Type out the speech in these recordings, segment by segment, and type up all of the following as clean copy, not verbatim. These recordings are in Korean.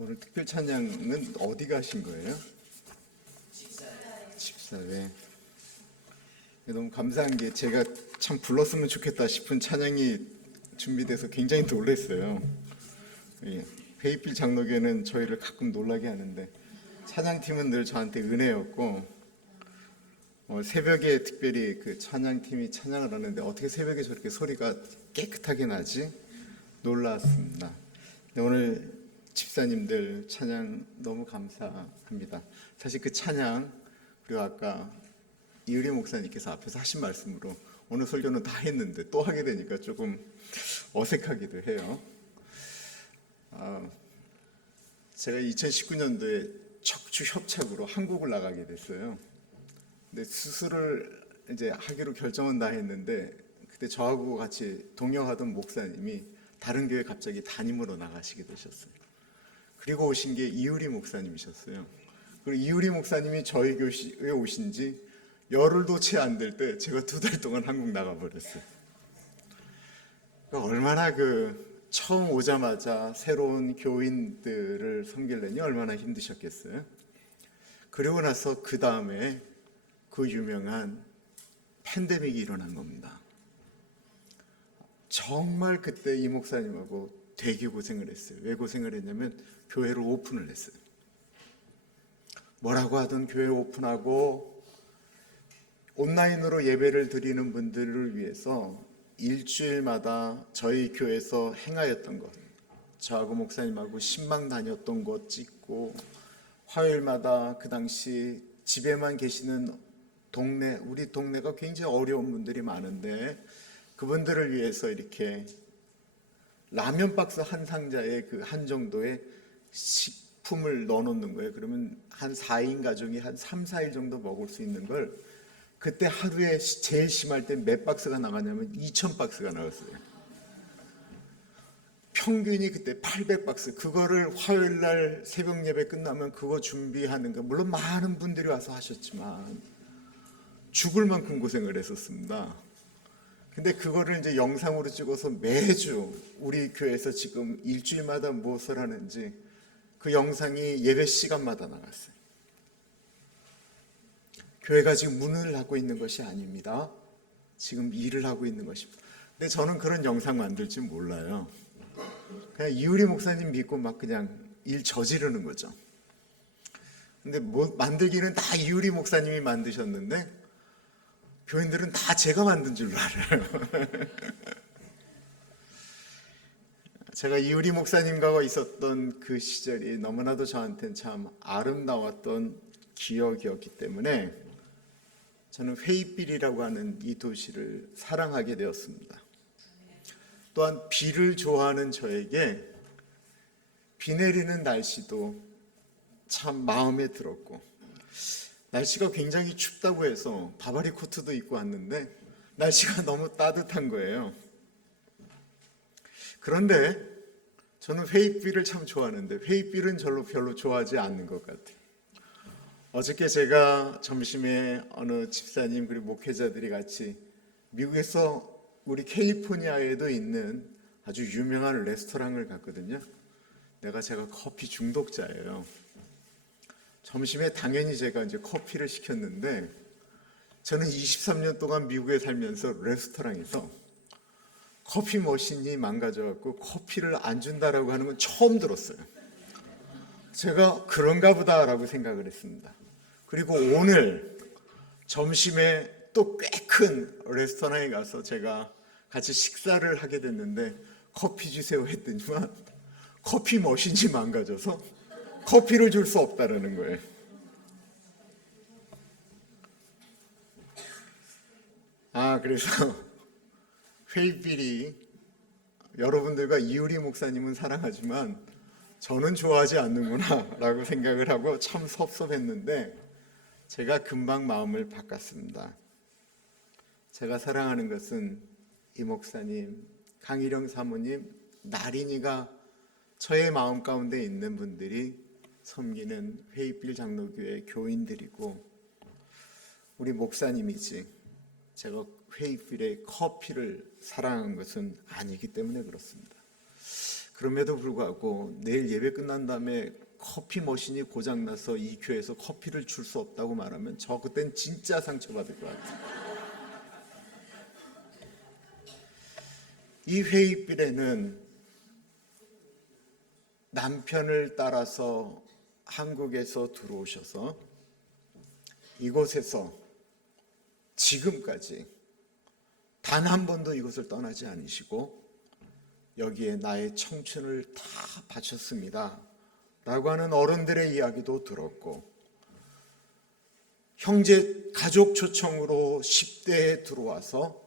오늘 특별 찬양은 어디 가신 거예요? 집사회. 너무 감사한 게 제가 참 불렀으면 좋겠다 싶은 찬양이 준비돼서 굉장히 놀랐어요. 페이필 장로교는 저희를 가끔 놀라게 하는데 찬양팀은 늘 저한테 은혜였고, 새벽에 특별히 그 찬양팀이 찬양을 하는데 어떻게 새벽에 저렇게 소리가 깨끗하게 나지? 놀랐습니다. 오늘 집사님들 찬양 너무 감사합니다. 사실 그 찬양, 그리고 아까 이의리 목사님께서 앞에서 하신 말씀으로 오늘 설교는 다 했는데 또 하게 되니까 조금 어색하기도 해요. 제가 2019년도에 척추 협착으로 한국을 나가게 됐어요. 근데 수술을 이제 하기로 결정은 다 했는데, 그때 저하고 같이 동역하던 목사님이 다른 교회 갑자기 담임으로 나가시게 되셨어요. 그리고 오신 게 이의리 목사님이셨어요. 그리고 이의리 목사님이 저희 교회에 오신 지 열흘도 채 안 될 때 제가 2달 동안 한국 나가버렸어요. 그러니까 얼마나 처음 오자마자 새로운 교인들을 섬기려니 얼마나 힘드셨겠어요. 그리고 나서 그 다음에 그 유명한 팬데믹이 일어난 겁니다. 정말 그때 이 목사님하고 되게 고생을 했어요. 왜 고생을 했냐면 교회를 오픈을 했어요. 뭐라고 하든 교회 오픈하고 온라인으로 예배를 드리는 분들을 위해서 일주일마다 저희 교회에서 행하였던 것, 저하고 목사님하고 신방 다녔던 것 찍고, 화요일마다 그 당시 집에만 계시는 우리 동네가 굉장히 어려운 분들이 많은데 그분들을 위해서 이렇게 라면 박스 한 상자에 한 정도의 식품을 넣어놓는 거예요. 그러면 한 4인 가족이 한 3, 4일 정도 먹을 수 있는 걸, 그때 하루에 제일 심할 때 몇 박스가 나가냐면 2,000박스가 나갔어요. 평균이 그때 800박스. 그거를 화요일날 새벽 예배 끝나면 그거 준비하는 거, 물론 많은 분들이 와서 하셨지만 죽을 만큼 고생을 했었습니다. 근데 그거를 이제 영상으로 찍어서 매주 우리 교회에서 지금 일주일마다 무엇을 하는지 그 영상이 예배 시간마다 나갔어요. 교회가 지금 문을 닫고 있는 것이 아닙니다. 지금 일을 하고 있는 것입니다. 근데 저는 그런 영상 만들 줄 몰라요. 그냥 이의리 목사님 믿고 막 그냥 일 저지르는 거죠. 근데 만들기는 다 이의리 목사님이 만드셨는데 교인들은 다 제가 만든 줄 알아요. 제가 이의리 목사님과 있었던 그 시절이 너무나도 저한테는 참 아름다웠던 기억이었기 때문에 저는 페이필이라고 하는 이 도시를 사랑하게 되었습니다. 또한 비를 좋아하는 저에게 비 내리는 날씨도 참 마음에 들었고, 날씨가 굉장히 춥다고 해서 바바리 코트도 입고 왔는데 날씨가 너무 따뜻한 거예요. 그런데 저는 페이필을 참 좋아하는데 페이필은 별로 좋아하지 않는 것 같아요. 어저께 제가 점심에 어느 집사님 그리고 목회자들이 같이 미국에서 우리 캘리포니아에도 있는 아주 유명한 레스토랑을 갔거든요. 제가 커피 중독자예요. 점심에 당연히 제가 이제 커피를 시켰는데, 저는 23년 동안 미국에 살면서 레스토랑에서 커피 머신이 망가져갖고 커피를 안 준다라고 하는 건 처음 들었어요. 제가 그런가 보다라고 생각을 했습니다. 그리고 오늘 점심에 또 꽤 큰 레스토랑에 가서 제가 같이 식사를 하게 됐는데 커피 주세요 했더니만 커피 머신이 망가져서 커피를 줄 수 없다라는 거예요. 그래서 페이필이 여러분들과 이의리 목사님은 사랑하지만 저는 좋아하지 않는구나 라고 생각을 하고 참 섭섭했는데 제가 금방 마음을 바꿨습니다. 제가 사랑하는 것은 이 목사님, 강일영 사모님, 나린이가 저의 마음 가운데 있는 분들이 섬기는 페이필 장로교회 교인들이고 우리 목사님이지, 제가 페이필의 커피를 사랑한 것은 아니기 때문에 그렇습니다. 그럼에도 불구하고 내일 예배 끝난 다음에 커피 머신이 고장나서 이 교회에서 커피를 줄 수 없다고 말하면 저 그땐 진짜 상처받을 것 같아요. 이 회의bil에는 남편을 따라서 한국에서 들어오셔서 이곳에서 지금까지 단 한 번도 이곳을 떠나지 않으시고 여기에 나의 청춘을 다 바쳤습니다 라고 하는 어른들의 이야기도 들었고, 형제 가족 초청으로 10대에 들어와서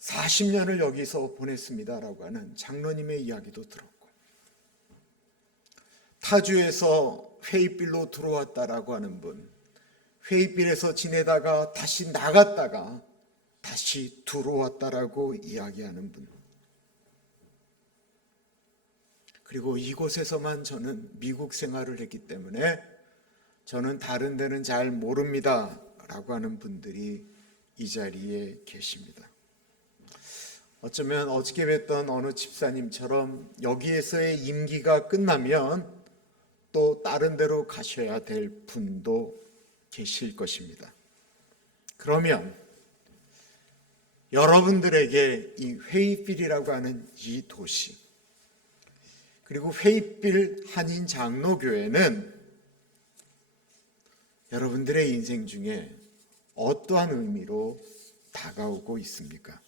40년을 여기서 보냈습니다 라고 하는 장로님의 이야기도 들었고, 타주에서 회의빌로 들어왔다라고 하는 분, 회의빌에서 지내다가 다시 나갔다가 다시 들어왔다라고 이야기하는 분, 그리고 이곳에서만 저는 미국 생활을 했기 때문에 저는 다른 데는 잘 모릅니다 라고 하는 분들이 이 자리에 계십니다. 어쩌면 어저께 뵀던 어느 집사님처럼 여기에서의 임기가 끝나면 또 다른 데로 가셔야 될 분도 계실 것입니다. 그러면 여러분들에게 이 회의빌이라고 하는 이 도시, 그리고 회의빌 한인 장로교회는 여러분들의 인생 중에 어떠한 의미로 다가오고 있습니까?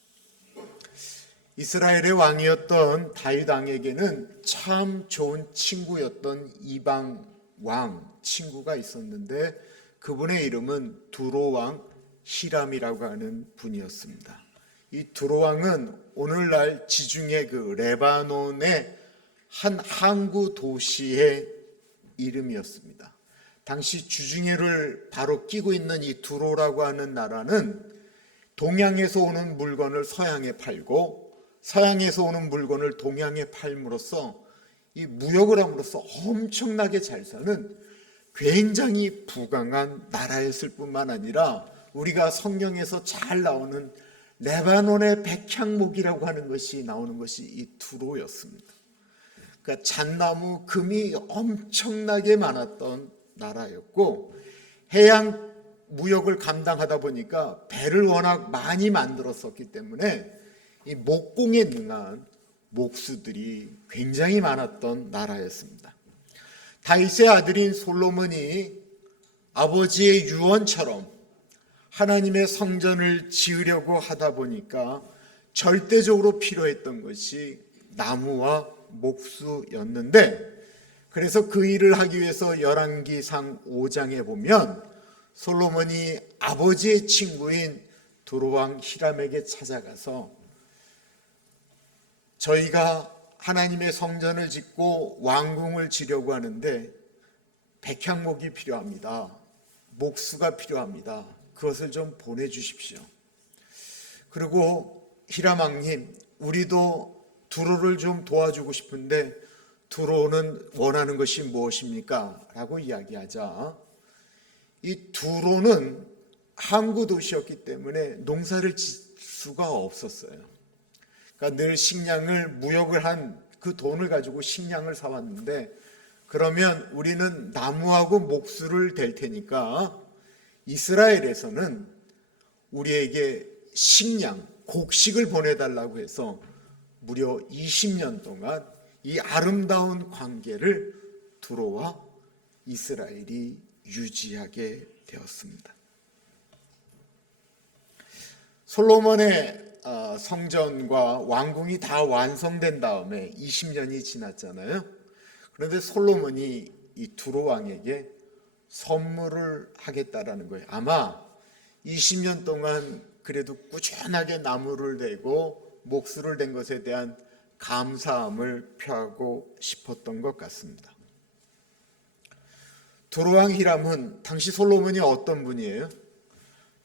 이스라엘의 왕이었던 다윗 왕에게는 참 좋은 친구였던 이방 왕 친구가 있었는데 그분의 이름은 두로 왕 히람이라고 하는 분이었습니다. 이 두로 왕은 오늘날 지중해 그 레바논의 한 항구 도시의 이름이었습니다. 당시 주중해를 바로 끼고 있는 이 두로라고 하는 나라는 동양에서 오는 물건을 서양에 팔고 서양에서 오는 물건을 동양에 팔므로써 이 무역을 함으로써 엄청나게 잘 사는 굉장히 부강한 나라였을 뿐만 아니라 우리가 성경에서 잘 나오는 레바논의 백향목이라고 하는 것이 나오는 것이 이 두로였습니다. 그러니까 잣나무, 금이 엄청나게 많았던 나라였고, 해양 무역을 감당하다 보니까 배를 워낙 많이 만들었었기 때문에 이 목공에 능한 목수들이 굉장히 많았던 나라였습니다. 다윗의 아들인 솔로몬이 아버지의 유언처럼 하나님의 성전을 지으려고 하다 보니까 절대적으로 필요했던 것이 나무와 목수였는데, 그래서 그 일을 하기 위해서 열왕기상 5장에 보면 솔로몬이 아버지의 친구인 두로왕 히람에게 찾아가서 저희가 하나님의 성전을 짓고 왕궁을 지려고 하는데 백향목이 필요합니다. 목수가 필요합니다. 그것을 좀 보내주십시오. 그리고 히람 왕님, 우리도 두로를 좀 도와주고 싶은데 두로는 원하는 것이 무엇입니까? 라고 이야기하자 이 두로는 항구 도시였기 때문에 농사를 짓을 수가 없었어요. 그러니까 늘 식량을 무역을 한 그 돈을 가지고 식량을 사왔는데, 그러면 우리는 나무하고 목수를 댈 테니까 이스라엘에서는 우리에게 식량, 곡식을 보내달라고 해서 무려 20년 동안 이 아름다운 관계를 두로와 이스라엘이 유지하게 되었습니다. 솔로몬의 성전과 왕궁이 다 완성된 다음에 20년이 지났잖아요. 그런데 솔로몬이 이 두로 왕에게 선물을 하겠다라는 거예요. 아마 20년 동안 그래도 꾸준하게 나무를 대고 목수를 댄 것에 대한 감사함을 표하고 싶었던 것 같습니다. 두로 왕 히람은 당시 솔로몬이 어떤 분이에요?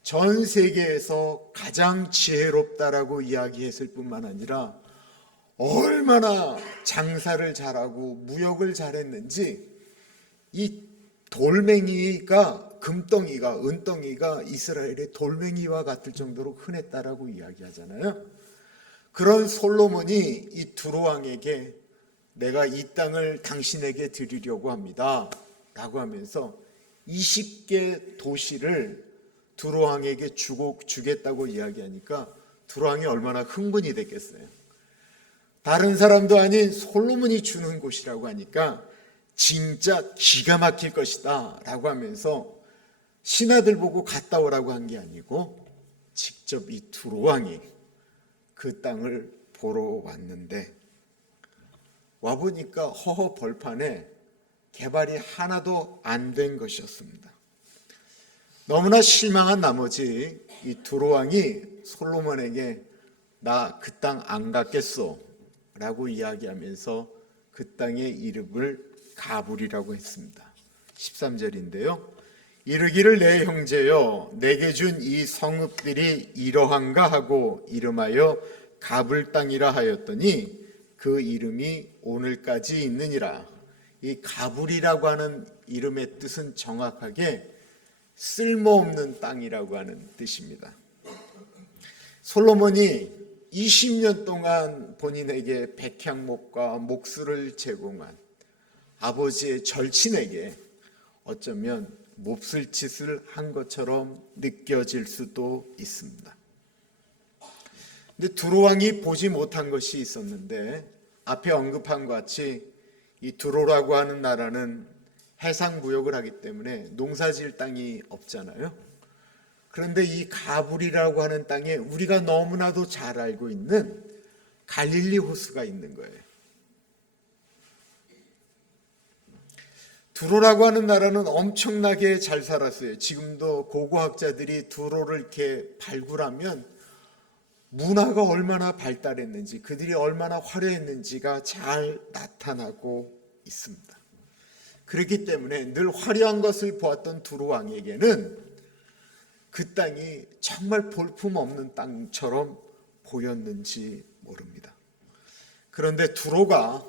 전 세계에서 가장 지혜롭다라고 이야기했을 뿐만 아니라 얼마나 장사를 잘하고 무역을 잘했는지 이 돌멩이가, 금덩이가, 은덩이가 이스라엘의 돌멩이와 같을 정도로 흔했다라고 이야기하잖아요. 그런 솔로몬이 이 두로 왕에게 내가 이 땅을 당신에게 드리려고 합니다 라고 하면서 20개 도시를 두로왕에게 주겠다고 이야기하니까 두로왕이 얼마나 흥분이 됐겠어요. 다른 사람도 아닌 솔로몬이 주는 곳이라고 하니까 진짜 기가 막힐 것이다 라고 하면서 신하들 보고 갔다 오라고 한 게 아니고 직접 이 두로왕이 그 땅을 보러 왔는데, 와보니까 허허 벌판에 개발이 하나도 안 된 것이었습니다. 너무나 실망한 나머지 이 두로왕이 솔로몬에게 나 그 땅 안 갖겠소 라고 이야기하면서 그 땅의 이름을 가불이라고 했습니다. 13절인데요. 이르기를 내 형제여 내게 준 이 성읍들이 이러한가 하고 이름하여 가불 땅이라 하였더니 그 이름이 오늘까지 있느니라. 이 가불이라고 하는 이름의 뜻은 정확하게 쓸모없는 땅이라고 하는 뜻입니다. 솔로몬이 20년 동안 본인에게 백향목과 목수를 제공한 아버지의 절친에게 어쩌면 몹쓸 짓을 한 것처럼 느껴질 수도 있습니다. 근데 두로왕이 보지 못한 것이 있었는데, 앞에 언급한 것 같이 이 두로라고 하는 나라는 해상무역을 하기 때문에 농사지을 땅이 없잖아요. 그런데 이 가불이라고 하는 땅에 우리가 너무나도 잘 알고 있는 갈릴리 호수가 있는 거예요. 두로라고 하는 나라는 엄청나게 잘 살았어요. 지금도 고고학자들이 두로를 이렇게 발굴하면 문화가 얼마나 발달했는지, 그들이 얼마나 화려했는지가 잘 나타나고 있습니다. 그렇기 때문에 늘 화려한 것을 보았던 두로 왕에게는 그 땅이 정말 볼품없는 땅처럼 보였는지 모릅니다. 그런데 두로가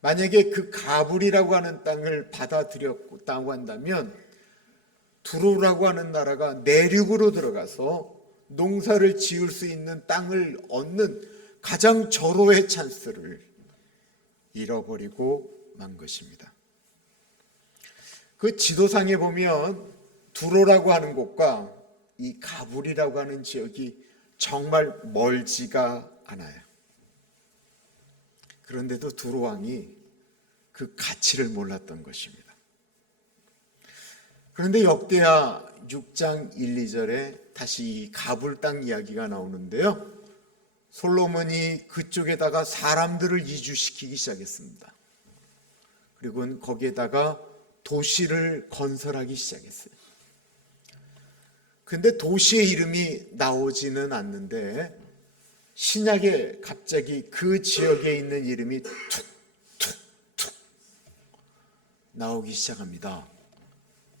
만약에 그 가불이라고 하는 땅을 받아들였다고 한다면 두로라고 하는 나라가 내륙으로 들어가서 농사를 지을 수 있는 땅을 얻는 가장 절호의 찬스를 잃어버리고 만 것입니다. 그 지도상에 보면 두로라고 하는 곳과 이 가불이라고 하는 지역이 정말 멀지가 않아요. 그런데도 두로 왕이 그 가치를 몰랐던 것입니다. 그런데 역대하 6장 1, 2절에 다시 이 가불 땅 이야기가 나오는데요. 솔로몬이 그쪽에다가 사람들을 이주시키기 시작했습니다. 그리고 거기에다가 도시를 건설하기 시작했어요. 근데 도시의 이름이 나오지는 않는데 신약에 갑자기 그 지역에 있는 이름이 툭툭툭 나오기 시작합니다.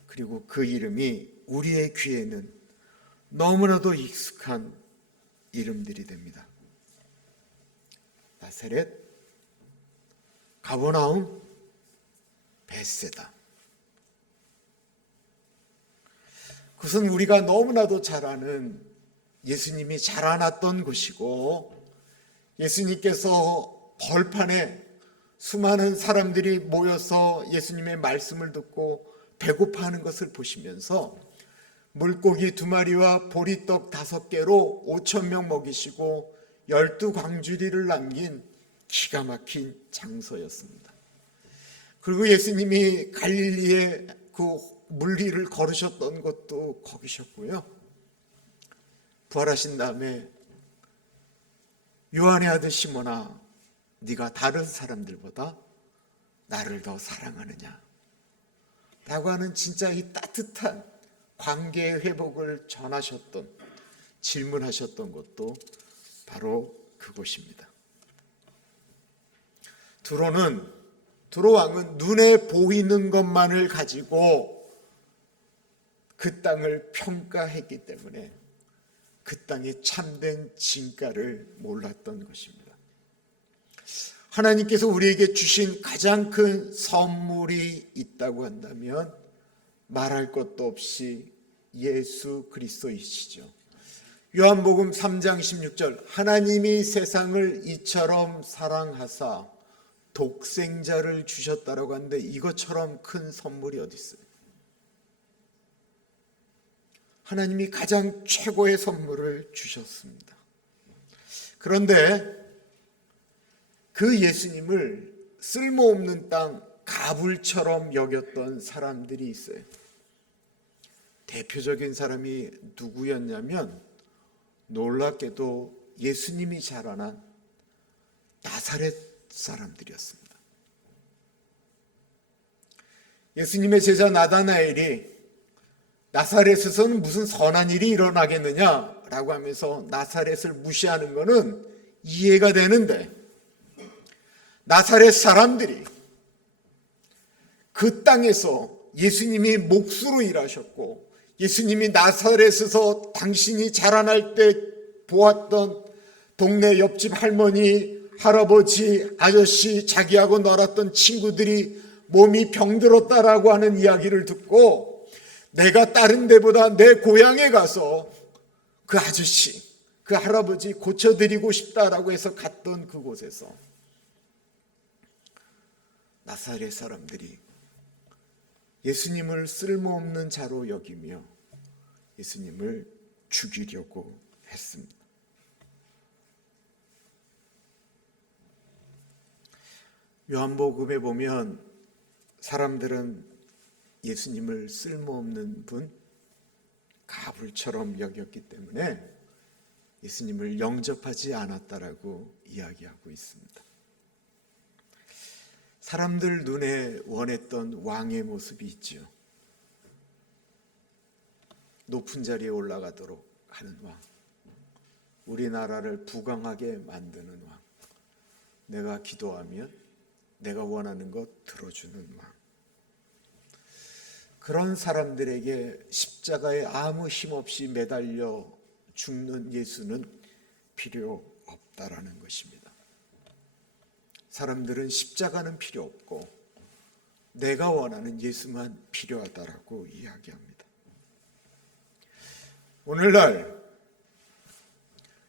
그리고 그 이름이 우리의 귀에는 너무나도 익숙한 이름들이 됩니다. 나사렛, 가버나움, 벳세다. 그것은 우리가 너무나도 잘 아는 예수님이 자라났던 곳이고, 예수님께서 벌판에 수많은 사람들이 모여서 예수님의 말씀을 듣고 배고파하는 것을 보시면서 물고기 2마리와 보리떡 5개로 5,000명 먹이시고 12광주리를 남긴 기가 막힌 장소였습니다. 그리고 예수님이 갈릴리에 그 물리를 걸으셨던 것도 거기셨고요. 부활하신 다음에 요한의 아들 시몬아, 네가 다른 사람들보다 나를 더 사랑하느냐 라고 하는 진짜 이 따뜻한 관계의 회복을 전하셨던, 질문하셨던 것도 바로 그곳입니다. 두로 왕은 눈에 보이는 것만을 가지고 그 땅을 평가했기 때문에 그 땅의 참된 진가를 몰랐던 것입니다. 하나님께서 우리에게 주신 가장 큰 선물이 있다고 한다면 말할 것도 없이 예수 그리스도이시죠. 요한복음 3장 16절, 하나님이 세상을 이처럼 사랑하사 독생자를 주셨다라고 하는데 이것처럼 큰 선물이 어디 있어요? 하나님이 가장 최고의 선물을 주셨습니다. 그런데 그 예수님을 쓸모없는 땅 가불처럼 여겼던 사람들이 있어요. 대표적인 사람이 누구였냐면 놀랍게도 예수님이 자라난 나사렛 사람들이었습니다. 예수님의 제자 나다나엘이 나사렛에서는 무슨 선한 일이 일어나겠느냐라고 하면서 나사렛을 무시하는 것은 이해가 되는데, 나사렛 사람들이 그 땅에서 예수님이 목수로 일하셨고 예수님이 나사렛에서 당신이 자라날 때 보았던 동네 옆집 할머니, 할아버지, 아저씨, 자기하고 놀았던 친구들이 몸이 병들었다라고 하는 이야기를 듣고 내가 다른 데보다 내 고향에 가서 그 아저씨, 그 할아버지 고쳐드리고 싶다라고 해서 갔던 그곳에서 나사렛 사람들이 예수님을 쓸모없는 자로 여기며 예수님을 죽이려고 했습니다. 요한복음에 보면 사람들은 예수님을 쓸모없는 분, 가불처럼 여겼기 때문에 예수님을 영접하지 않았다라고 이야기하고 있습니다. 사람들 눈에 원했던 왕의 모습이 있죠. 높은 자리에 올라가도록 하는 왕, 우리나라를 부강하게 만드는 왕, 내가 기도하면 내가 원하는 것 들어주는 왕. 그런 사람들에게 십자가에 아무 힘없이 매달려 죽는 예수는 필요 없다라는 것입니다. 사람들은 십자가는 필요 없고 내가 원하는 예수만 필요하다라고 이야기합니다. 오늘날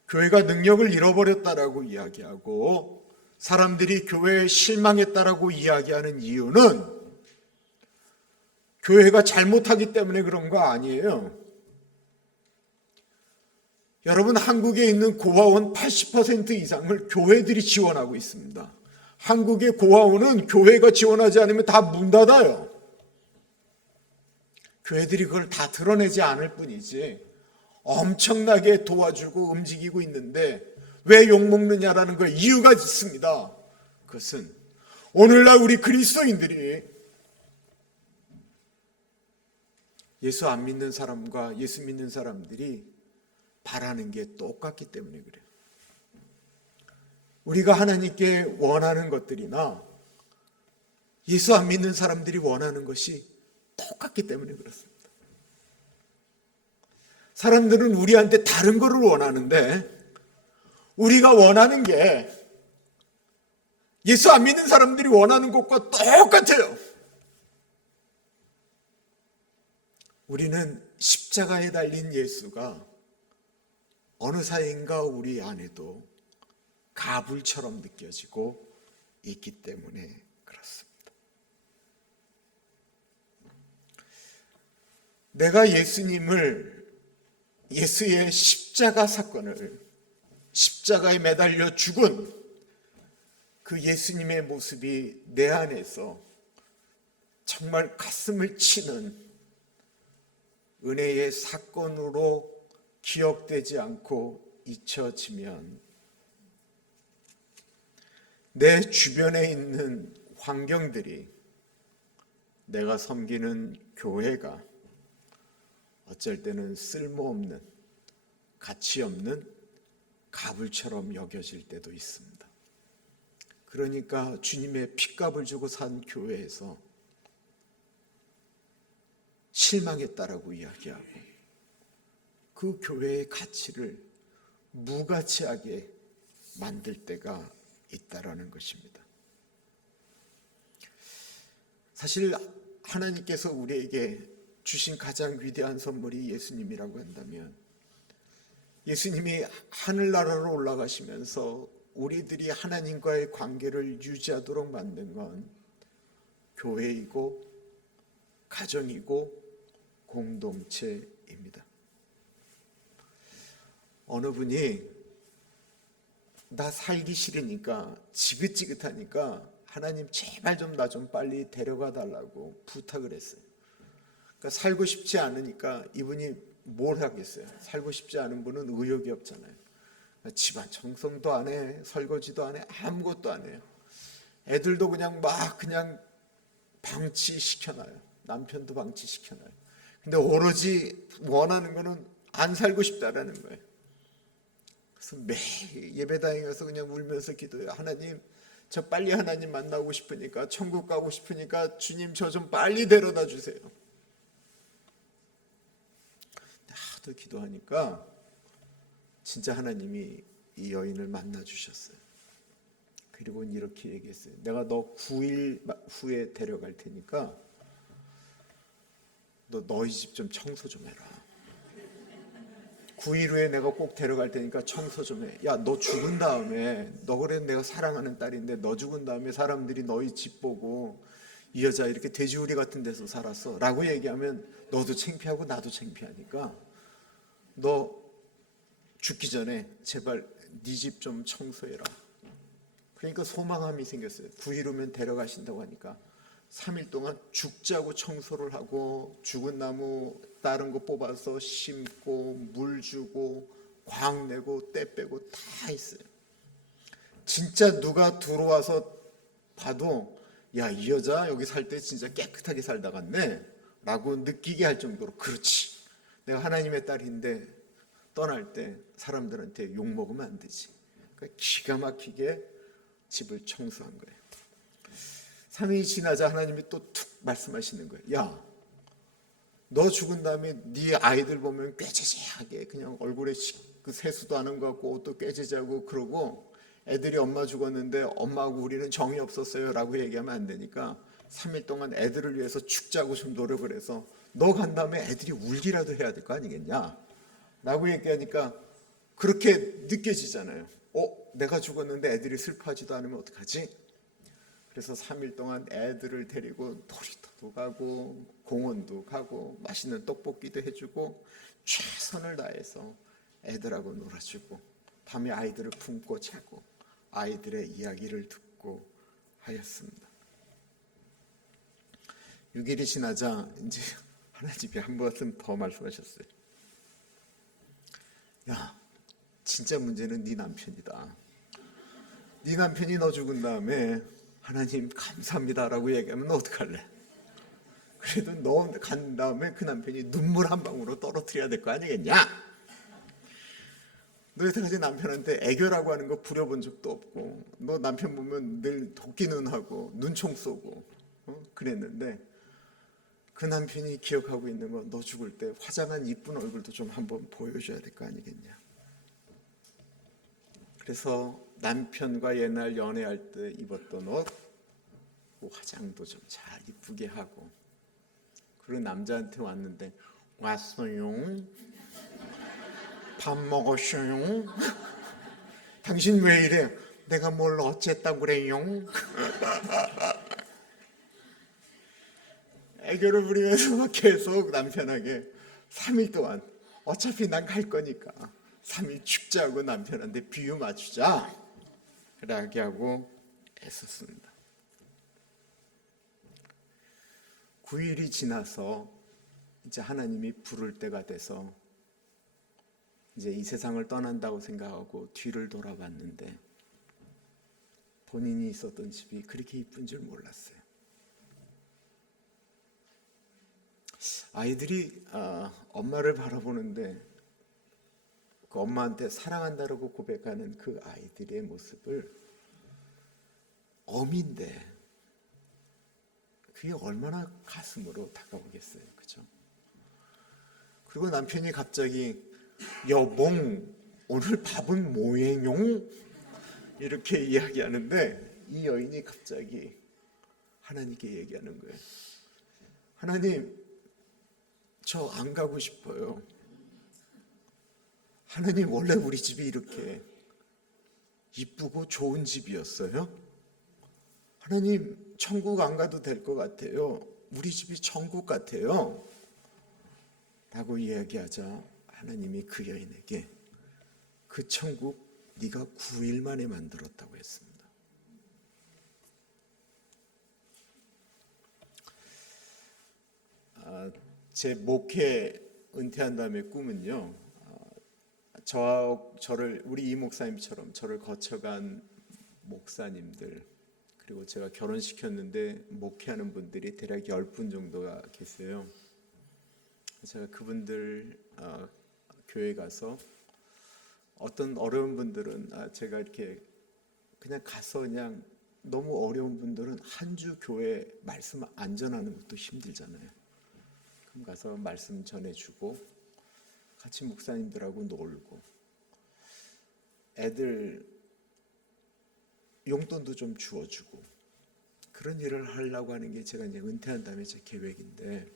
교회가 능력을 잃어버렸다라고 이야기하고 사람들이 교회에 실망했다라고 이야기하는 이유는 교회가 잘못하기 때문에 그런 거 아니에요. 여러분, 한국에 있는 고아원 80% 이상을 교회들이 지원하고 있습니다. 한국의 고아원은 교회가 지원하지 않으면 다 문 닫아요. 교회들이 그걸 다 드러내지 않을 뿐이지 엄청나게 도와주고 움직이고 있는데 왜 욕먹느냐라는 거에 이유가 있습니다. 그것은 오늘날 우리 그리스도인들이 예수 안 믿는 사람과 예수 믿는 사람들이 바라는 게 똑같기 때문에 그래요. 우리가 하나님께 원하는 것들이나 예수 안 믿는 사람들이 원하는 것이 똑같기 때문에 그렇습니다. 사람들은 우리한테 다른 거를 원하는데 우리가 원하는 게 예수 안 믿는 사람들이 원하는 것과 똑같아요. 우리는 십자가에 달린 예수가 어느 사이인가 우리 안에도 가불처럼 느껴지고 있기 때문에 그렇습니다. 내가 예수의 십자가 사건을, 십자가에 매달려 죽은 그 예수님의 모습이 내 안에서 정말 가슴을 치는 은혜의 사건으로 기억되지 않고 잊혀지면 내 주변에 있는 환경들이, 내가 섬기는 교회가 어쩔 때는 쓸모없는, 가치 없는 가불처럼 여겨질 때도 있습니다. 그러니까 주님의 핏값을 주고 산 교회에서 실망했다라고 이야기하고 그 교회의 가치를 무가치하게 만들 때가 있다라는 것입니다. 사실 하나님께서 우리에게 주신 가장 위대한 선물이 예수님이라고 한다면 예수님이 하늘나라로 올라가시면서 우리들이 하나님과의 관계를 유지하도록 만든 건 교회이고 가정이고 공동체입니다. 어느 분이 나 살기 싫으니까 지긋지긋하니까 하나님 제발 좀 나 좀 빨리 데려가 달라고 부탁을 했어요. 그러니까 살고 싶지 않으니까 이분이 뭘 하겠어요? 살고 싶지 않은 분은 의욕이 없잖아요. 집안 청소도 안 해, 설거지도 안 해, 아무것도 안 해요. 애들도 그냥 막 그냥 방치시켜놔요. 남편도 방치시켜놔요. 근데 오로지 원하는 거는 안 살고 싶다라는 거예요. 그래서 매일 예배당에 가서 그냥 울면서 기도해요. 하나님, 저 빨리 하나님 만나고 싶으니까, 천국 가고 싶으니까 주님 저 좀 빨리 데려다 주세요. 하도 기도하니까 진짜 하나님이 이 여인을 만나 주셨어요. 그리고 이렇게 얘기했어요. 내가 너 9일 후에 데려갈 테니까 너 너희 집 좀 청소 좀 해라. 9일 후에 내가 꼭 데려갈 테니까 청소 좀 해. 야, 너 죽은 다음에, 너 그래 내가 사랑하는 딸인데 너 죽은 다음에 사람들이 너희 집 보고 이 여자 이렇게 돼지우리 같은 데서 살았어 라고 얘기하면 너도 창피하고 나도 창피하니까 너 죽기 전에 제발 네 집 좀 청소해라. 그러니까 소망함이 생겼어요. 9일 후면 데려가신다고 하니까 3일 동안 죽자고 청소를 하고 죽은 나무 다른 거 뽑아서 심고 물 주고 광 내고 때 빼고 다 했어요. 진짜 누가 들어와서 봐도 야, 이 여자 여기 살 때 진짜 깨끗하게 살다 갔네 라고 느끼게 할 정도로 그렇지, 내가 하나님의 딸인데 떠날 때 사람들한테 욕먹으면 안 되지. 그러니까 기가 막히게 집을 청소한 거예요. 3일이 지나자 하나님이 또 툭 말씀하시는 거예요. 야, 너 죽은 다음에 네 아이들 보면 꾀죄죄하게 그냥 얼굴에 그 세수도 안 한 것 같고 옷도 꾀죄죄하고 그러고 애들이 엄마 죽었는데 엄마하고 우리는 정이 없었어요 라고 얘기하면 안 되니까 3일 동안 애들을 위해서 죽자고 좀 노력을 해서 너 간 다음에 애들이 울기라도 해야 될 거 아니겠냐 라고 얘기하니까 그렇게 느껴지잖아요. 내가 죽었는데 애들이 슬퍼하지도 않으면 어떡하지? 그래서 3일 동안 애들을 데리고 놀이터도 가고 공원도 가고 맛있는 떡볶이도 해주고 최선을 다해서 애들하고 놀아주고 밤에 아이들을 품고 자고 아이들의 이야기를 듣고 하였습니다. 6일이 지나자 이제 하나님이 한 번은 더 말씀하셨어요. 야, 진짜 문제는 네 남편이다. 네 남편이 너 죽은 다음에 하나님 감사합니다라고 얘기하면 너 어떡할래? 그래도 너 간 다음에 그 남편이 눈물 한 방울로 떨어뜨려야 될 거 아니겠냐? 너 여태까지 남편한테 애교라고 하는 거 부려본 적도 없고 너 남편 보면 늘 도끼는 하고 눈총 쏘고 그랬는데 그 남편이 기억하고 있는 건 너 죽을 때 화장한 이쁜 얼굴도 좀 한번 보여줘야 될 거 아니겠냐? 그래서 남편과 옛날 연애할 때 입었던 옷, 화장도 좀 잘 이쁘게 하고 그리고 남자한테 왔는데 왔어요? 밥 먹었어요? 당신 왜 이래? 내가 뭘 어쨌다고 그래요? 애교를 부리면서 계속 남편에게 3일 동안 어차피 난 갈 거니까 3일 죽자고 남편한테 비유 맞추자 그렇게 하고 애썼습니다. 9일이 지나서 이제 하나님이 부를 때가 돼서 이제 이 세상을 떠난다고 생각하고 뒤를 돌아봤는데 본인이 있었던 집이 그렇게 이쁜 줄 몰랐어요. 아이들이 엄마를 바라보는데 그 엄마한테 사랑한다고 고백하는 그 아이들의 모습을 어미인데 그게 얼마나 가슴으로 다가오겠어요, 그죠? 그리고 남편이 갑자기 여봉 오늘 밥은 뭐예요? 이렇게 이야기하는데 이 여인이 갑자기 하나님께 얘기하는 거예요. 하나님, 저 안 가고 싶어요. 하나님, 원래 우리 집이 이렇게 이쁘고 좋은 집이었어요. 하나님, 천국 안 가도 될 것 같아요. 우리 집이 천국 같아요. 라고 이야기하자 하나님이 그 여인에게 그 천국 네가 9일 만에 만들었다고 했습니다. 제 목회 은퇴한 다음에 꿈은요, 저를 우리 이 목사님처럼 저를 거쳐간 목사님들, 그리고 제가 결혼시켰는데 목회하는 분들이 대략 10분 정도가 계세요. 제가 그분들 교회 가서 어떤 어려운 분들은 제가 이렇게 그냥 가서 그냥 너무 어려운 분들은 한 주 교회 말씀 안 전하는 것도 힘들잖아요. 그럼 가서 말씀 전해주고 같이 목사님들하고 놀고 애들 용돈도 좀 주어주고 그런 일을 하려고 하는 게 제가 이제 은퇴한 다음에 제 계획인데,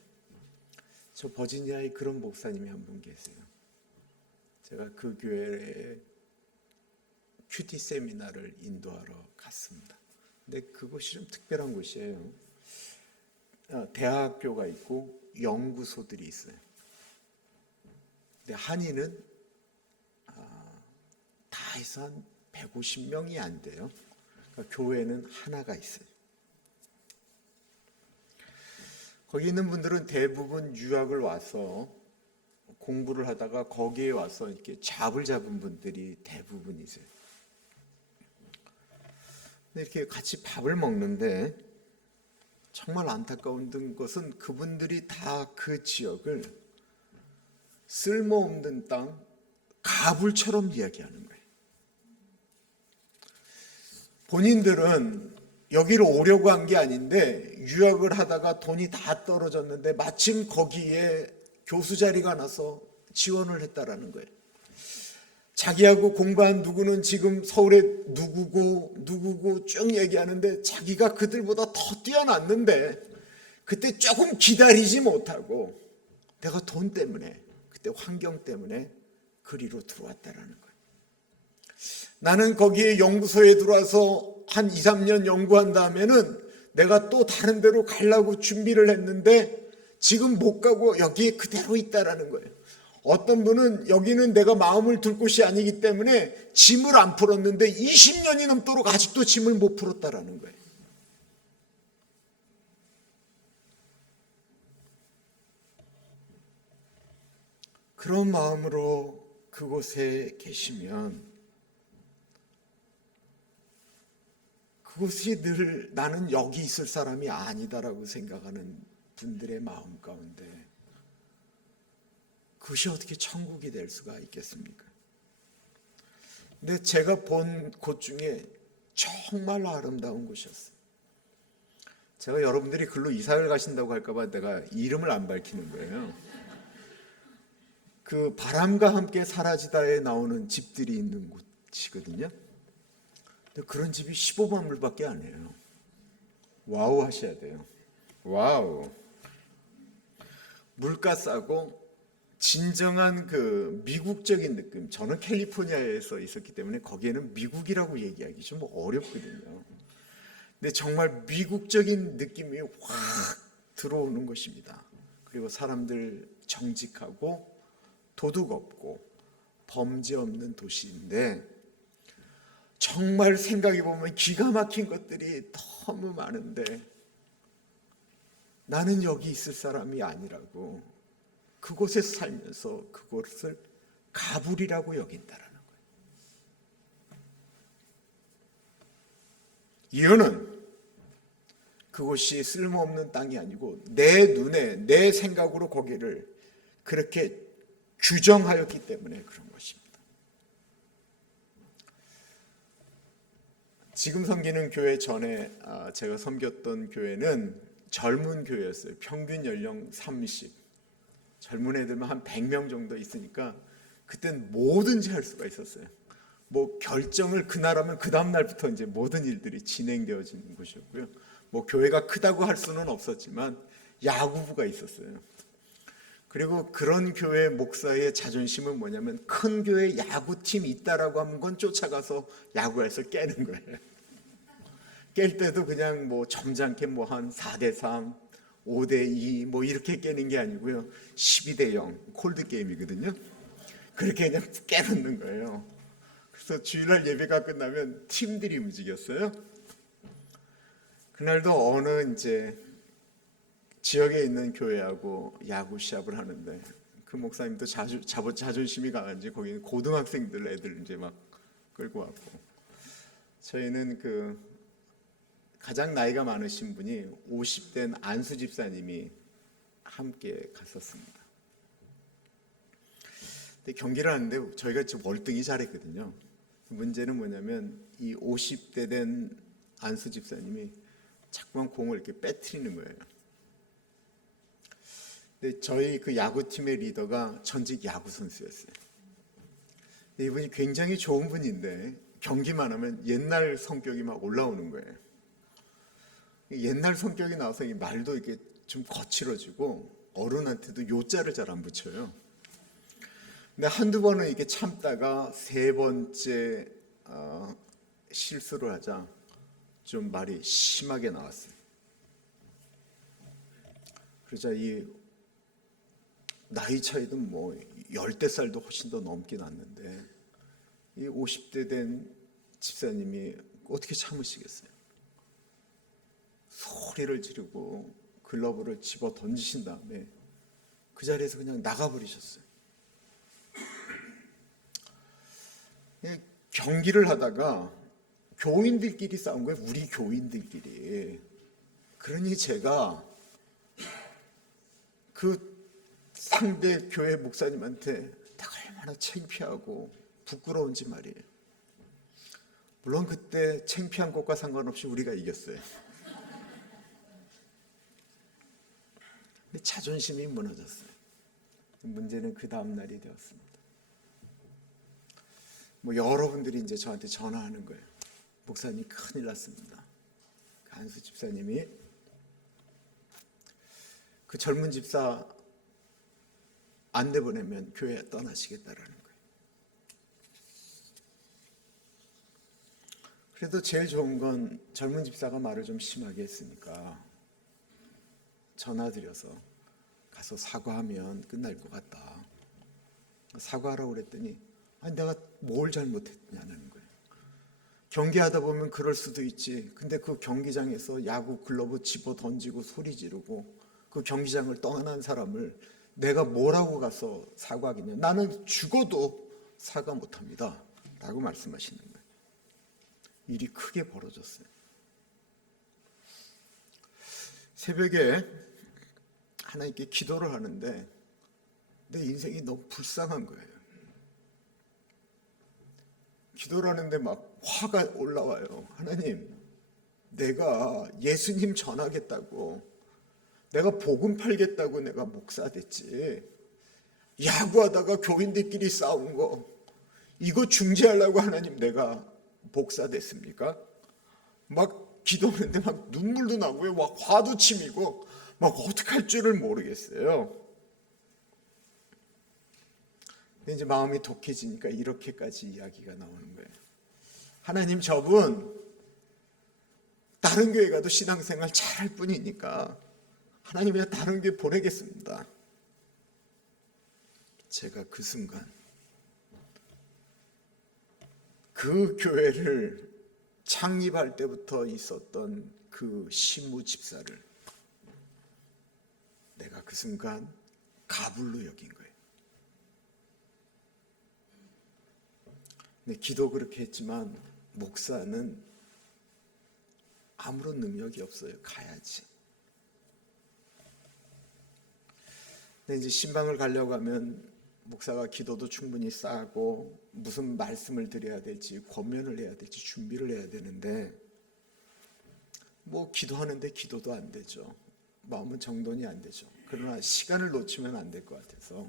저 버지니아에 그런 목사님이 한 분 계세요. 제가 그 교회에 큐티 세미나를 인도하러 갔습니다. 근데 그곳이 좀 특별한 곳이에요. 대학교가 있고 연구소들이 있어요. 근데 한인은 다 해서 한 150명이 안 돼요. 그러니까 교회는 하나가 있어요. 거기 있는 분들은 대부분 유학을 와서 공부를 하다가 거기에 와서 이렇게 잡을 잡은 분들이 대부분이세요. 근데 이렇게 같이 밥을 먹는데 정말 안타까운 것은 그분들이 다 그 지역을 쓸모없는 땅, 가불처럼 이야기하는 거예요. 본인들은 여기로 오려고 한 게 아닌데 유학을 하다가 돈이 다 떨어졌는데 마침 거기에 교수 자리가 나서 지원을 했다라는 거예요. 자기하고 공부한 누구는 지금 서울에 누구고 쭉 얘기하는데 자기가 그들보다 더 뛰어났는데 그때 조금 기다리지 못하고 내가 돈 때문에, 그때 환경 때문에 그리로 들어왔다라는 거예요. 나는 거기에 연구소에 들어와서 한 2, 3년 연구한 다음에는 내가 또 다른 데로 가려고 준비를 했는데 지금 못 가고 여기에 그대로 있다라는 거예요. 어떤 분은 여기는 내가 마음을 둘 곳이 아니기 때문에 짐을 안 풀었는데 20년이 넘도록 아직도 짐을 못 풀었다라는 거예요. 그런 마음으로 그곳에 계시면 그곳이 늘 나는 여기 있을 사람이 아니다라고 생각하는 분들의 마음 가운데 그것이 어떻게 천국이 될 수가 있겠습니까? 근데 제가 본 곳 중에 정말 아름다운 곳이었어요. 제가 여러분들이 글로 이사를 가신다고 할까봐 내가 이름을 안 밝히는 거예요. 그 바람과 함께 사라지다에 나오는 집들이 있는 곳이거든요. 근데 그런 집이 15만 불밖에 안 해요. 와우 하셔야 돼요. 와우. 물가 싸고 진정한 그 미국적인 느낌. 저는 캘리포니아에서 있었기 때문에 거기에는 미국이라고 얘기하기 좀 어렵거든요. 근데 정말 미국적인 느낌이 확 들어오는 것입니다. 그리고 사람들 정직하고 도둑 없고 범죄 없는 도시인데 정말 생각해보면 기가 막힌 것들이 너무 많은데 나는 여기 있을 사람이 아니라고 그곳에서 살면서 그곳을 가불이라고 여긴다라는 거예요. 이유는 그곳이 쓸모없는 땅이 아니고 내 눈에 내 생각으로 거기를 그렇게 규정하였기 때문에 그런 것입니다. 지금 섬기는 교회 전에 제가 섬겼던 교회는 젊은 교회였어요. 평균 연령 30. 젊은 애들만 한 100명 정도 있으니까 그땐 뭐든지 할 수가 있었어요. 뭐 결정을 그날 하면 그 다음 날부터 이제 모든 일들이 진행되어지는 곳이었고요. 뭐 교회가 크다고 할 수는 없었지만 야구부가 있었어요. 그리고 그런 교회 목사의 자존심은 뭐냐면 큰 교회 야구팀 있다라고 하면 건 쫓아가서 야구해서 깨는 거예요. 깰 때도 그냥 뭐 점잖게 뭐 한 4대3, 5대2 뭐 이렇게 깨는 게 아니고요. 12대0 콜드 게임이거든요. 그렇게 그냥 깨놓는 거예요. 그래서 주일날 예배가 끝나면 팀들이 움직였어요. 그날도 어느 이제 지역에 있는 교회하고 야구 시합을 하는데 그 목사님도 자존심이 강한지 거기 고등학생들 애들 이제 막 끌고 왔고, 저희는 그 가장 나이가 많으신 분이 50된 안수 집사님이 함께 갔었습니다. 근데 경기를 하는데 저희가 지금 월등히 잘했거든요. 문제는 뭐냐면 이 50대 된 안수 집사님이 자꾸만 공을 이렇게 빼트리는 거예요. 근데 저희 그 야구팀의 리더가 전직 야구 선수였어요. 근데 이분이 굉장히 좋은 분인데 경기만 하면 옛날 성격이 막 올라오는 거예요. 옛날 성격이 나와서 이 말도 이렇게 좀 거칠어지고 어른한테도 요자를 잘 안 붙여요. 근데 한두 번은 이렇게 참다가 세 번째 실수를 하자 좀 말이 심하게 나왔어요. 그러자 이 나이 차이도 뭐 10대 살도 훨씬 더 넘긴 났는데 이 50대 된 집사님이 어떻게 참으시겠어요? 소리를 지르고 글러브를 집어 던지신 다음에 그 자리에서 그냥 나가버리셨어요. 경기를 하다가 교인들끼리 싸운 거예요. 우리 교인들끼리. 그러니 제가 그 상대 교회 목사님한테 내가 얼마나 창피하고 부끄러운지 말이에요. 물론 그때 창피한 것과 상관없이 우리가 이겼어요. 근데 자존심이 무너졌어요. 문제는 그 다음 날이 되었습니다. 뭐 여러분들이 이제 저한테 전화하는 거예요. 목사님 큰일 났습니다. 안수 집사님이 그 젊은 집사 안 내보내면 교회 떠나시겠다라는 거예요. 그래도 제일 좋은 건 젊은 집사가 말을 좀 심하게 했으니까 전화드려서 가서 사과하면 끝날 것 같다. 사과하라고 그랬더니 아니 내가 뭘 잘못했냐는 거예요. 경기하다 보면 그럴 수도 있지. 근데 그 경기장에서 야구 글러브 집어 던지고 소리 지르고 그 경기장을 떠난 사람을 내가 뭐라고 가서 사과하겠냐. 나는 죽어도 사과 못합니다 라고 말씀하시는 거예요. 일이 크게 벌어졌어요. 새벽에 하나님께 기도를 하는데 내 인생이 너무 불쌍한 거예요. 기도를 하는데 막 화가 올라와요. 하나님, 내가 예수님 전하겠다고, 내가 복음 팔겠다고 내가 목사 됐지. 야구하다가 교인들끼리 싸운 거 이거 중재하려고 하나님 내가 목사 됐습니까? 막 기도하는데 막 눈물도 나고요. 막 화도 치미고 막 어떡할 줄을 모르겠어요. 근데 이제 마음이 독해지니까 이렇게까지 이야기가 나오는 거예요. 하나님, 저분 다른 교회 가도 신앙생활 잘할 뿐이니까 하나님이 다른 교회 보내겠습니다. 제가 그 순간 그 교회를 창립할 때부터 있었던 그 신무 집사를 내가 그 순간 가불로 여긴 거예요. 근데 기도 그렇게 했지만 목사는 아무런 능력이 없어요. 가야지. 근데 이제 신방을 가려고 하면 목사가 기도도 충분히 싸고 무슨 말씀을 드려야 될지 권면을 해야 될지 준비를 해야 되는데 뭐 기도하는데 기도도 안 되죠. 마음은 정돈이 안 되죠. 그러나 시간을 놓치면 안 될 것 같아서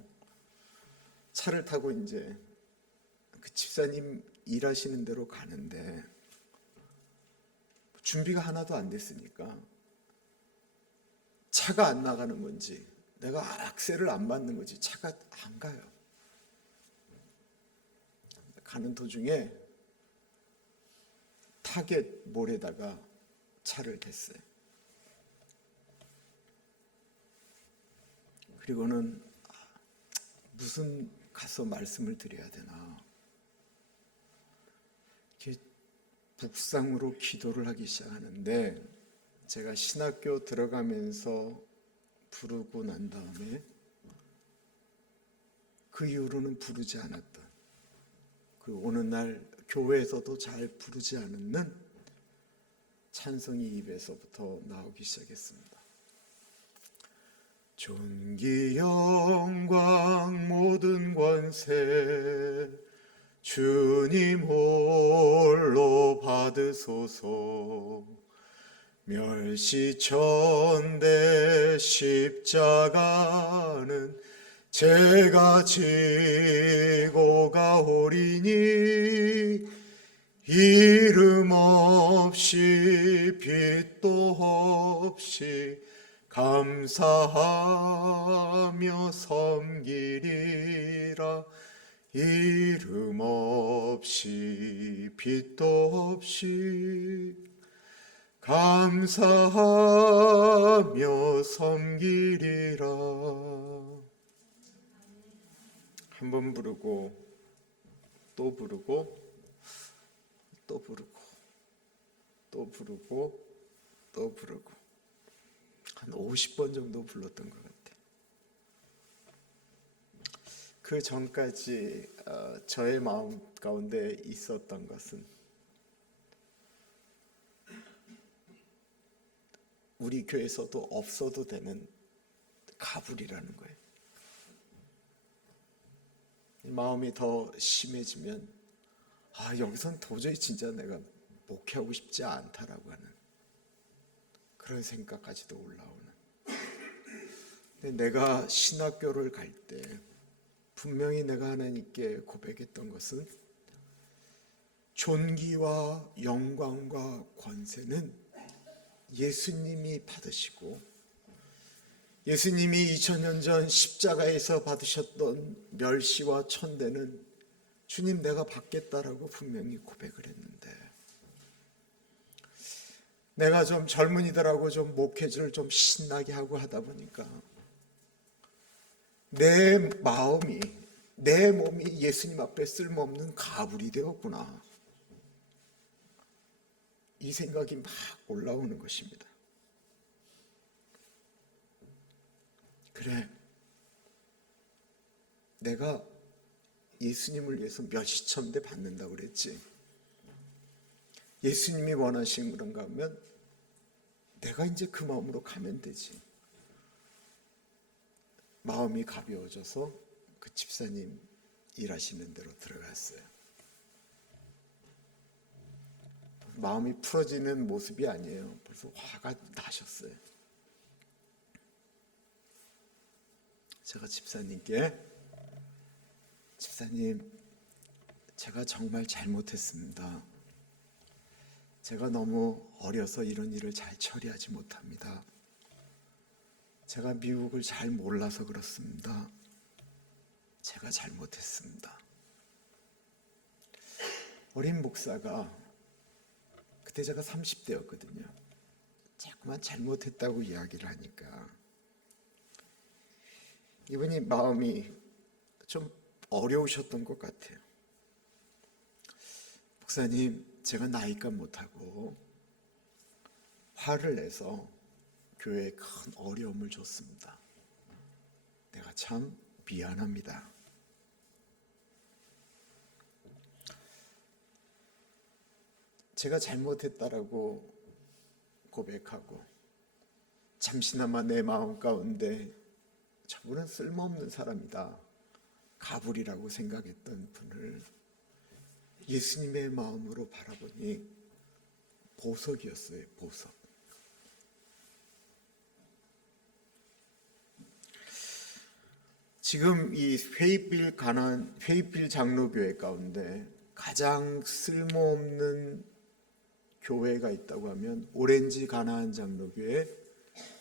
차를 타고 이제 그 집사님 일하시는 대로 가는데 준비가 하나도 안 됐으니까 차가 안 나가는 건지 내가 악세를 안 받는 거지 차가 안 가요. 가는 도중에 타겟 몰에다가 차를 댔어요. 그리고는 무슨 가서 말씀을 드려야 되나, 이렇게 묵상으로 기도를 하기 시작하는데, 제가 신학교 들어가면서 부르고 난 다음에 그 이후로는 부르지 않았던, 그 어느 날 교회에서도 잘 부르지 않는 찬송이 입에서부터 나오기 시작했습니다. 존귀 영광 모든 권세 주님 홀로 받으소서. 멸시천대 십자가는 제가 지고 가오리니 이름 없이 빛도 없이 감사하며 섬기리라. 이름 없이 빛도 없이 감사하며 섬기리라. 한 번 부르고 또 부르고 또 부르고 또 부르고 또 부르고 한 50번 정도 불렀던 것 같아요. 그 전까지 저의 마음 가운데 있었던 것은 우리 교회에서도 없어도 되는 가불이라는 거예요. 마음이 더 심해지면 여기선 도저히 진짜 내가 목회하고 싶지 않다라고 하는 그런 생각까지도 올라오는. 근데 내가 신학교를 갈 때 분명히 내가 하나님께 고백했던 것은 존귀와 영광과 권세는 예수님이 받으시고 예수님이 2000년 전 십자가에서 받으셨던 멸시와 천대는 주님 내가 받겠다라고 분명히 고백을 했는데, 내가 좀 젊은이들하고 좀 목회를 좀 신나게 하고 하다 보니까 내 마음이, 내 몸이 예수님 앞에 쓸모없는 가불이 되었구나, 이 생각이 막 올라오는 것입니다. 그래, 내가 예수님을 위해서 몇십천대 받는다고 그랬지. 예수님이 원하시는 그런가 하면 내가 이제 그 마음으로 가면 되지. 마음이 가벼워져서 그 집사님 일하시는 대로 들어갔어요. 마음이 풀어지는 모습이 아니에요. 벌써 화가 나셨어요. 제가 집사님께, 집사님, 제가 정말 잘못했습니다. 제가 너무 어려서 이런 일을 잘 처리하지 못합니다. 제가 미국을 잘 몰라서 그렇습니다. 제가 잘못했습니다. 어린 목사가, 그때 제가 30대였거든요. 자꾸만 잘못했다고 이야기를 하니까 이분이 마음이 좀 어려우셨던 것 같아요. 목사님, 제가 나이값 못하고 화를 내서 교회에 큰 어려움을 줬습니다. 내가 참 미안합니다. 제가 잘못했다라고 고백하고 잠시나마 내 마음 가운데 저분은 쓸모없는 사람이다, 가불이라고 생각했던 분을 예수님의 마음으로 바라보니 보석이었어요. 보석. 지금 이 페이필 장로교회 가운데 가장 쓸모없는 교회가 있다고 하면 오렌지 가나안 장로교회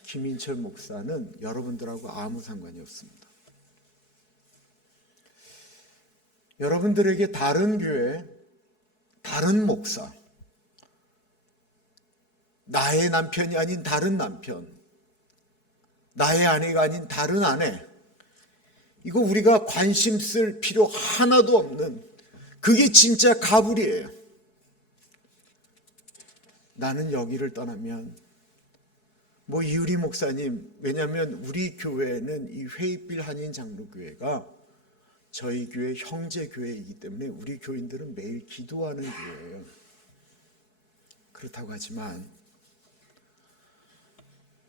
김인철 목사는 여러분들하고 아무 상관이 없습니다. 여러분들에게 다른 교회, 다른 목사, 나의 남편이 아닌 다른 남편, 나의 아내가 아닌 다른 아내, 이거 우리가 관심 쓸 필요 하나도 없는, 그게 진짜 가불이에요. 나는 여기를 떠나면 이유리 목사님, 왜냐하면 우리 교회는 이 회입빌 한인 장로교회가 저희 교회 형제 교회이기 때문에 우리 교인들은 매일 기도하는 교회예요. 그렇다고 하지만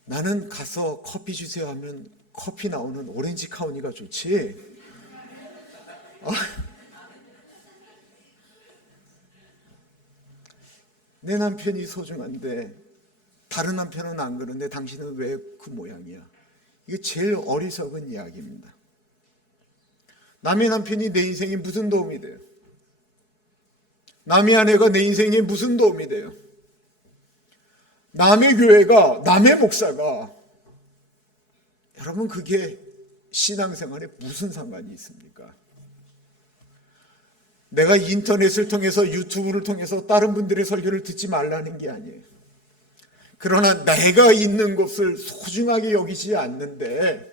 나는 가서 커피 주세요 하면 커피 나오는 오렌지 카우니가 좋지. 내 남편이 소중한데 다른 남편은 안 그러는데 당신은 왜 그 모양이야? 이게 제일 어리석은 이야기입니다. 남의 남편이 내 인생에 무슨 도움이 돼요? 남의 아내가 내 인생에 무슨 도움이 돼요? 남의 교회가, 남의 목사가, 여러분 그게 신앙생활에 무슨 상관이 있습니까? 내가 인터넷을 통해서, 유튜브를 통해서 다른 분들의 설교를 듣지 말라는 게 아니에요. 그러나 내가 있는 곳을 소중하게 여기지 않는데,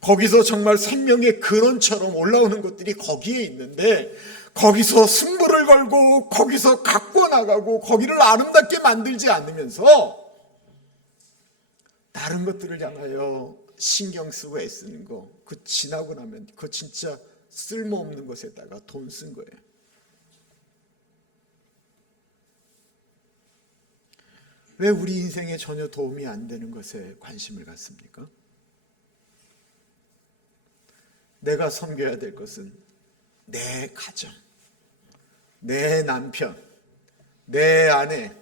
거기서 정말 생명의 근원처럼 올라오는 것들이 거기에 있는데, 거기서 승부를 걸고 거기서 갖고 나가고 거기를 아름답게 만들지 않으면서 다른 것들을 향하여 신경 쓰고 애쓰는 거, 그 지나고 나면 그거 진짜 쓸모없는 것에다가 돈 쓴 거예요. 왜 우리 인생에 전혀 도움이 안 되는 것에 관심을 갖습니까? 내가 섬겨야 될 것은 내 가정, 내 남편, 내 아내,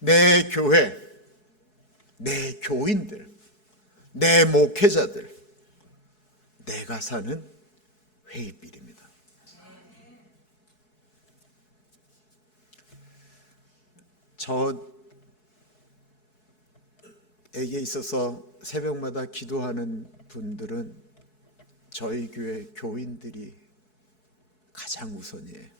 내 교회, 내 교인들, 내 목회자들, 내가 사는 회의빌입니다. 저에게 있어서 새벽마다 기도하는 분들은 저희 교회 교인들이 가장 우선이에요.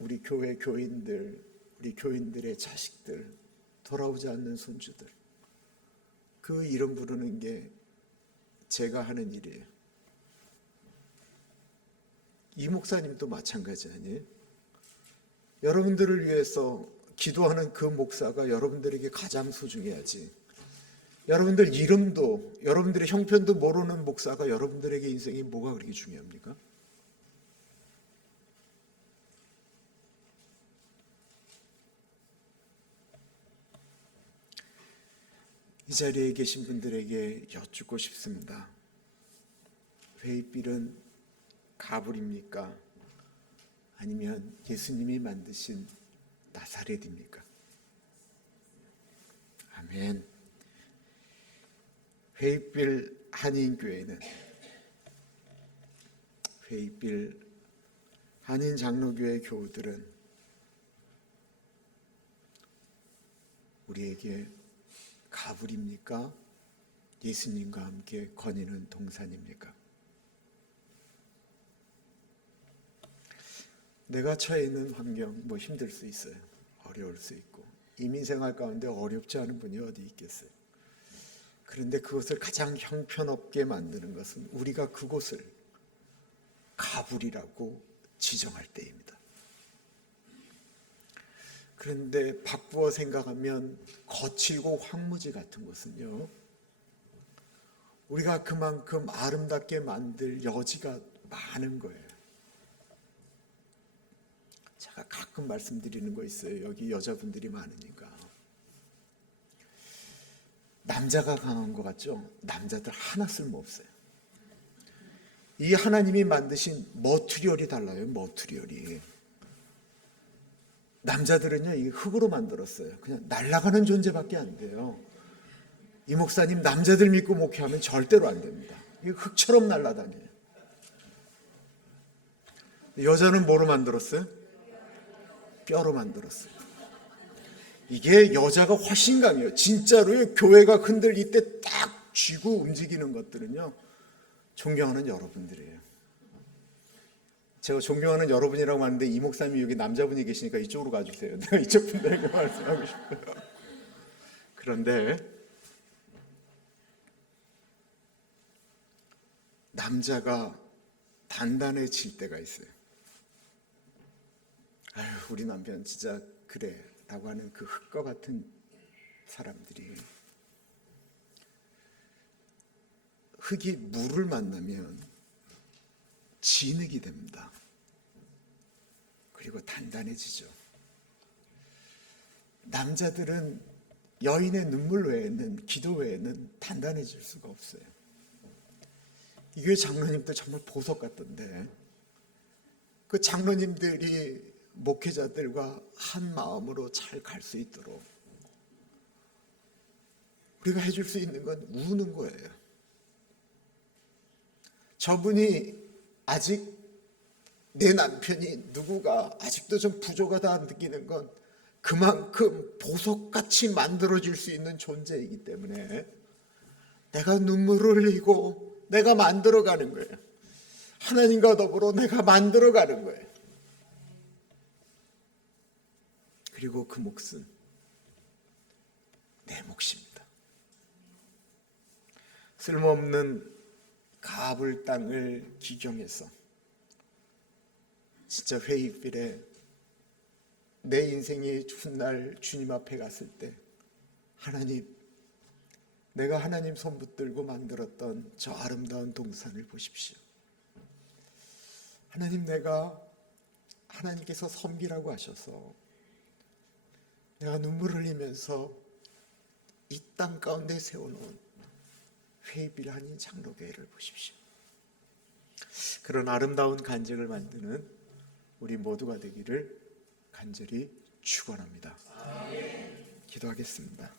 우리 교회 교인들, 우리 교인들의 자식들, 돌아오지 않는 손주들, 그 이름 부르는 게 제가 하는 일이에요. 이 목사님도 마찬가지 아니에요? 여러분들을 위해서 기도하는 그 목사가 여러분들에게 가장 소중해야지. 여러분들 이름도, 여러분들의 형편도 모르는 목사가 여러분들에게 인생이 뭐가 그렇게 중요합니까? 이 자리에 계신 분들에게 여쭙고 싶습니다. 회의빌은 가불입니까? 아니면 예수님이 만드신 나사렛입니까? 아멘. 회의빌 한인교회는, 회의빌 한인 장로교회 교우들은 우리에게 가불입니까? 예수님과 함께 거니는 동산입니까? 내가 처해 있는 환경 힘들 수 있어요. 어려울 수 있고, 이민생활 가운데 어렵지 않은 분이 어디 있겠어요. 그런데 그것을 가장 형편없게 만드는 것은 우리가 그곳을 가불이라고 지정할 때입니다. 그런데 바꾸어 생각하면 거칠고 황무지 같은 것은요, 우리가 그만큼 아름답게 만들 여지가 많은 거예요. 제가 가끔 말씀드리는 거 있어요. 여기 여자분들이 많으니까. 남자가 강한 것 같죠? 남자들 하나 쓸모없어요. 이 하나님이 만드신 머티리얼이 달라요. 머티리얼이. 남자들은요, 이 흙으로 만들었어요. 그냥 날아가는 존재밖에 안 돼요. 이 목사님 남자들 믿고 목회하면 절대로 안 됩니다. 이 흙처럼 날아다녀요. 여자는 뭐로 만들었어요? 뼈로 만들었어요. 이게 여자가 훨씬 강해요. 진짜로요. 교회가 흔들릴 때 딱 쥐고 움직이는 것들은요, 존경하는 여러분들이에요. 제가 존경하는 여러분이라고 하는데 이 목사님이 여기 남자분이 계시니까 이쪽으로 가주세요. 내가 이쪽 분들에게 말씀하고 싶어요. 그런데 남자가 단단해질 때가 있어요. 아유, 우리 남편 진짜 그래 라고 하는 그 흙과 같은 사람들이, 흙이 물을 만나면 진흙이 됩니다. 그리고 단단해지죠. 남자들은 여인의 눈물 외에는, 기도 외에는 단단해질 수가 없어요. 이 교회 장로님들 정말 보석 같던데, 그 장로님들이 목회자들과 한 마음으로 잘 갈 수 있도록 우리가 해줄 수 있는 건 우는 거예요. 저분이 아직 내 남편이 누구가 아직도 좀 부족하다 느끼는 건 그만큼 보석같이 만들어질 수 있는 존재이기 때문에 내가 눈물을 흘리고 내가 만들어가는 거예요. 하나님과 더불어 내가 만들어가는 거예요. 그리고 그 몫은 내 몫입니다. 쓸모없는 가불 땅을 기경해서 진짜 회의길에 내 인생이 훗날 주님 앞에 갔을 때, 하나님, 내가 하나님 손 붙들고 만들었던 저 아름다운 동산을 보십시오. 하나님, 내가 하나님께서 섬기라고 하셔서 내가 눈물 흘리면서 이 땅 가운데 세워놓은 회의빌 한인 장로교회를 보십시오. 그런 아름다운 간증을 만드는 우리 모두가 되기를 간절히 축원합니다. 기도하겠습니다.